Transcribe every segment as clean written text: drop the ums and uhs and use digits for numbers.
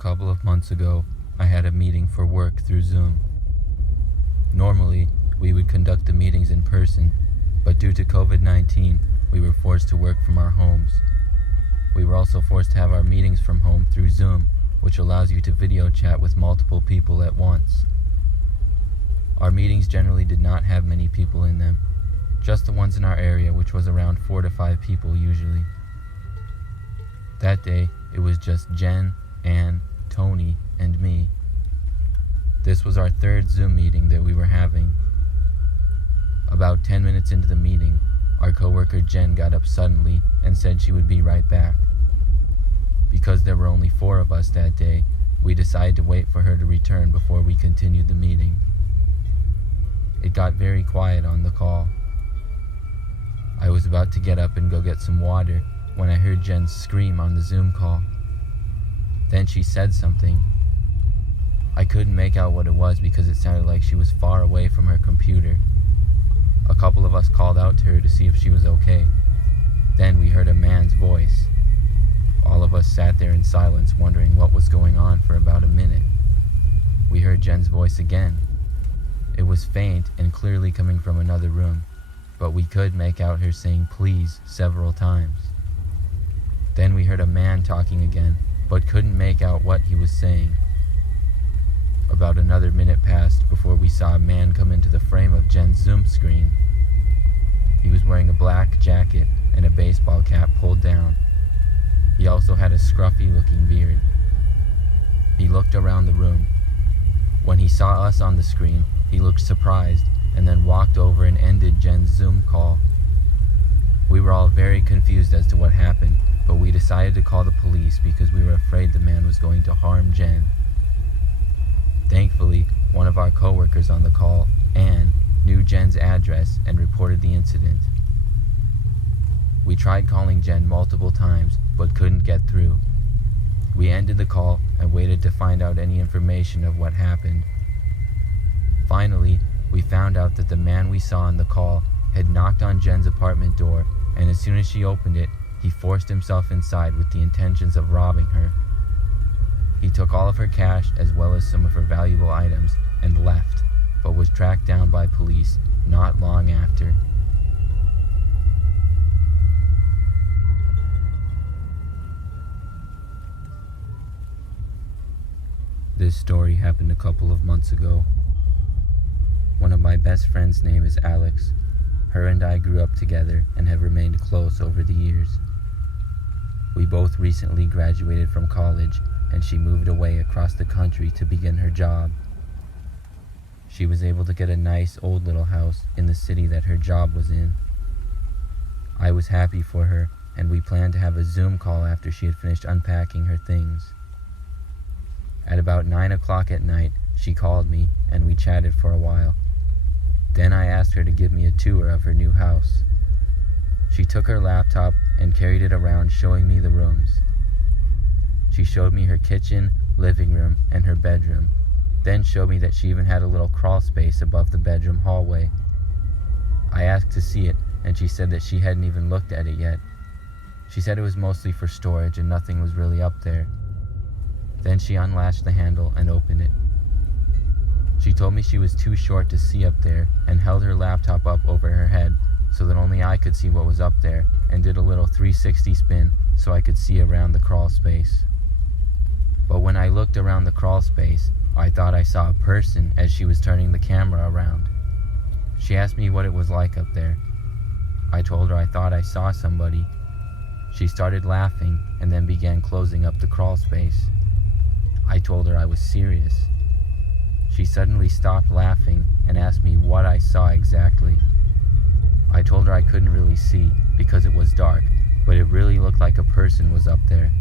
couple of months ago, I had a meeting for work through Zoom. Normally, we would conduct the meetings in person, but due to COVID-19, we were forced to work from our homes. We were also forced to have our meetings from home through Zoom, which allows you to video chat with multiple people at once. Our meetings generally did not have many people in them, just the ones in our area, which was around 4 to 5 people usually. That day, it was just Jen, Anne, Tony, and me. This was our third Zoom meeting that we were having. About 10 minutes into the meeting, our coworker Jen got up suddenly and said she would be right back. Because there were only 4 of us that day, we decided to wait for her to return before we continued the meeting. It got very quiet on the call. I was about to get up and go get some water when I heard Jen scream on the Zoom call. Then she said something. I couldn't make out what it was because it sounded like she was far away from her computer. A couple of us called out to her to see if she was okay. Then we heard a man's voice. All of us sat there in silence, wondering what was going on for about a minute. We heard Jen's voice again. It was faint and clearly coming from another room, but we could make out her saying please several times. Then we heard a man talking again, but couldn't make out what he was saying. About another minute passed before we saw a man come into the frame of Jen's Zoom screen. He was wearing a black jacket and a baseball cap pulled down. He also had a scruffy-looking beard. He looked around the room. When he saw us on the screen, he looked surprised and then walked over and ended Jen's Zoom call. We were all very confused as to what happened, but we decided to call the police because we were afraid the man was going to harm Jen. Thankfully, one of our coworkers on the call, Anne, knew Jen's address and reported the incident. We tried calling Jen multiple times, but couldn't get through. We ended the call and waited to find out any information of what happened. Finally, we found out that the man we saw on the call had knocked on Jen's apartment door, and as soon as she opened it, he forced himself inside with the intentions of robbing her. He took all of her cash as well as some of her valuable items and left, but was tracked down by police not long after. This story happened a couple of months ago. One of my best friend's name is Alex. Her and I grew up together and have remained close over the years. We both recently graduated from college, and she moved away across the country to begin her job. She was able to get a nice old little house in the city that her job was in. I was happy for her, and we planned to have a Zoom call after she had finished unpacking her things. At about 9 o'clock at night, she called me, and we chatted for a while. Then I asked her to give me a tour of her new house. She took her laptop and carried it around showing me the rooms. She showed me her kitchen, living room, and her bedroom, then showed me that she even had a little crawl space above the bedroom hallway. I asked to see it, and she said that she hadn't even looked at it yet. She said it was mostly for storage and nothing was really up there. Then she unlatched the handle and opened it. She told me she was too short to see up there and held her laptop up over her head so that only I could see what was up there, and did a little 360 spin so I could see around the crawl space. But when I looked around the crawl space, I thought I saw a person as she was turning the camera around. She asked me what it was like up there. I told her I thought I saw somebody. She started laughing and then began closing up the crawl space. I told her I was serious. She suddenly stopped laughing and asked me what I saw exactly. I told her I couldn't really see because it was dark, but it really looked like a person was up there.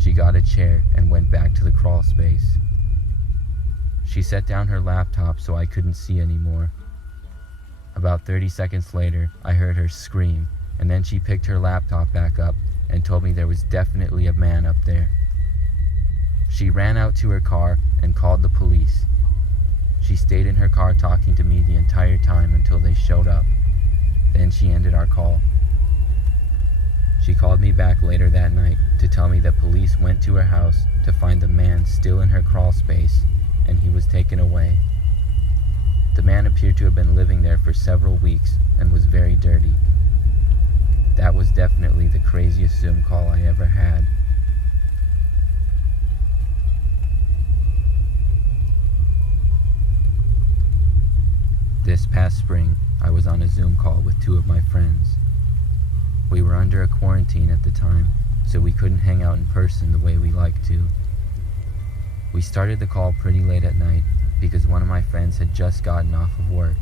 She got a chair and went back to the crawl space. She set down her laptop so I couldn't see anymore. About 30 seconds later, I heard her scream, and then she picked her laptop back up and told me there was definitely a man up there. She ran out to her car and called the police. She stayed in her car talking to me the entire time until they showed up. Then she ended our call. She called me back later that night to tell me that police went to her house to find the man still in her crawl space, and he was taken away. The man appeared to have been living there for several weeks and was very dirty. That was definitely the craziest Zoom call I ever had. This past spring, I was on a Zoom call with two of my friends. We were under a quarantine at the time, so we couldn't hang out in person the way we liked to. We started the call pretty late at night because one of my friends had just gotten off of work.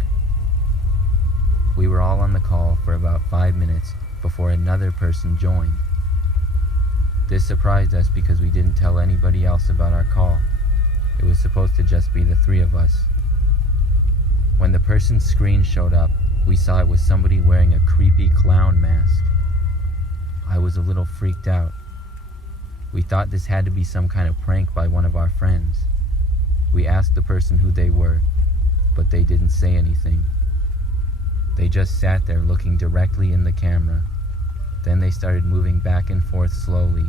We were all on the call for about 5 minutes before another person joined. This surprised us because we didn't tell anybody else about our call. It was supposed to just be the three of us. When the person's screen showed up, we saw it was somebody wearing a creepy clown mask. I was a little freaked out. We thought this had to be some kind of prank by one of our friends. We asked the person who they were, but they didn't say anything. They just sat there looking directly in the camera. Then they started moving back and forth slowly,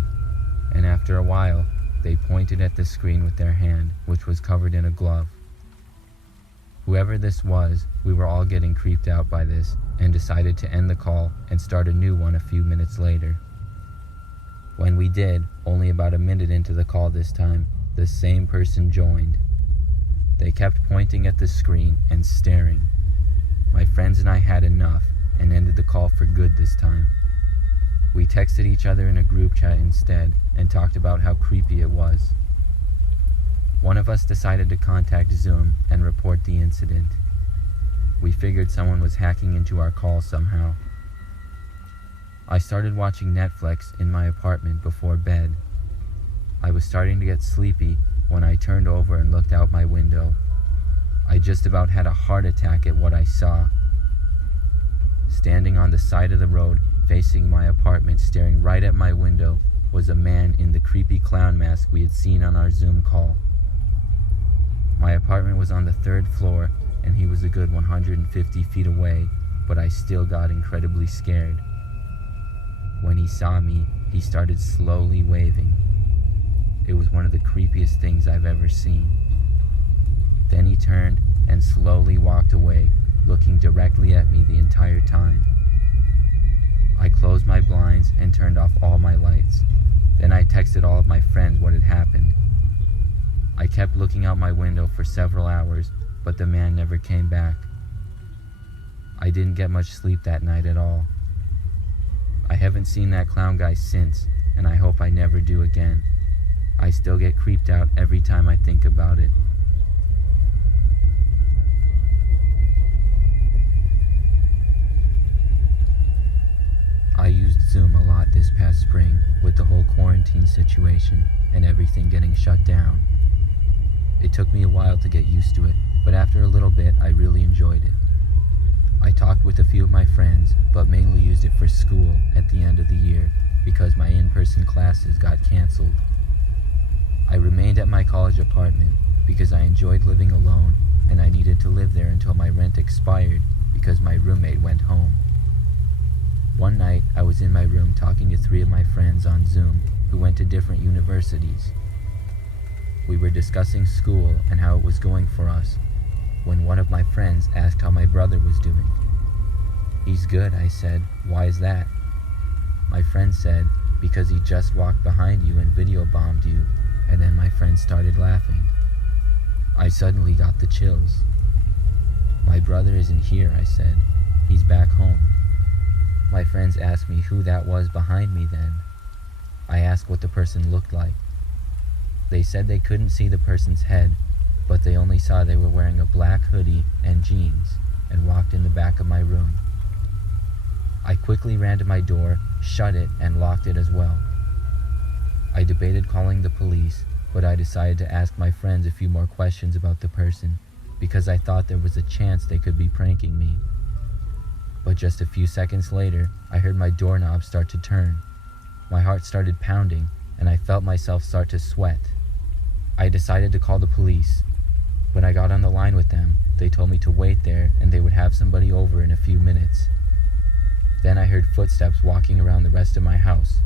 and after a while, they pointed at the screen with their hand, which was covered in a glove. Whoever this was, we were all getting creeped out by this and decided to end the call and start a new one a few minutes later. When we did, only about a minute into the call this time, the same person joined. They kept pointing at the screen and staring. My friends and I had enough and ended the call for good this time. We texted each other in a group chat instead and talked about how creepy it was. One of us decided to contact Zoom and report the incident. We figured someone was hacking into our call somehow. I started watching Netflix in my apartment before bed. I was starting to get sleepy when I turned over and looked out my window. I just about had a heart attack at what I saw. Standing on the side of the road, facing my apartment, staring right at my window, was a man in the creepy clown mask we had seen on our Zoom call. My apartment was on the 3rd floor, and he was a good 150 feet away, but I still got incredibly scared. When he saw me, he started slowly waving. It was one of the creepiest things I've ever seen. Then he turned and slowly walked away, looking directly at me the entire time. I closed my blinds and turned off all my lights. Then I texted all of my friends what had happened. I kept looking out my window for several hours, but the man never came back. I didn't get much sleep that night at all. I haven't seen that clown guy since, and I hope I never do again. I still get creeped out every time I think about it. I used Zoom a lot this past spring with the whole quarantine situation and everything getting shut down. It took me a while to get used to it, but after a little bit, I really enjoyed it. I talked with a few of my friends, but mainly used it for school at the end of the year because my in-person classes got canceled. I remained at my college apartment because I enjoyed living alone and I needed to live there until my rent expired because my roommate went home. One night, I was in my room talking to 3 of my friends on Zoom who went to different universities. We were discussing school and how it was going for us, when one of my friends asked how my brother was doing. "He's good," I said. "Why is that?" My friend said, "Because he just walked behind you and video bombed you," and then my friend started laughing. I suddenly got the chills. "My brother isn't here," I said. "He's back home." My friends asked me who that was behind me then. I asked what the person looked like. They said they couldn't see the person's head, but they only saw they were wearing a black hoodie and jeans and walked in the back of my room. I quickly ran to my door, shut it, and locked it as well. I debated calling the police, but I decided to ask my friends a few more questions about the person because I thought there was a chance they could be pranking me. But just a few seconds later, I heard my doorknob start to turn. My heart started pounding, and I felt myself start to sweat. I decided to call the police. When I got on the line with them, they told me to wait there and they would have somebody over in a few minutes. Then I heard footsteps walking around the rest of my house.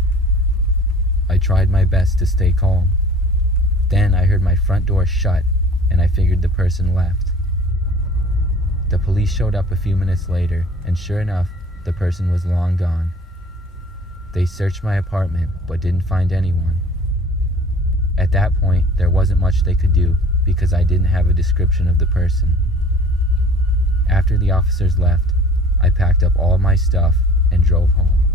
I tried my best to stay calm. Then I heard my front door shut, and I figured the person left. The police showed up a few minutes later, and sure enough, the person was long gone. They searched my apartment, but didn't find anyone. At that point, there wasn't much they could do because I didn't have a description of the person. After the officers left, I packed up all my stuff and drove home.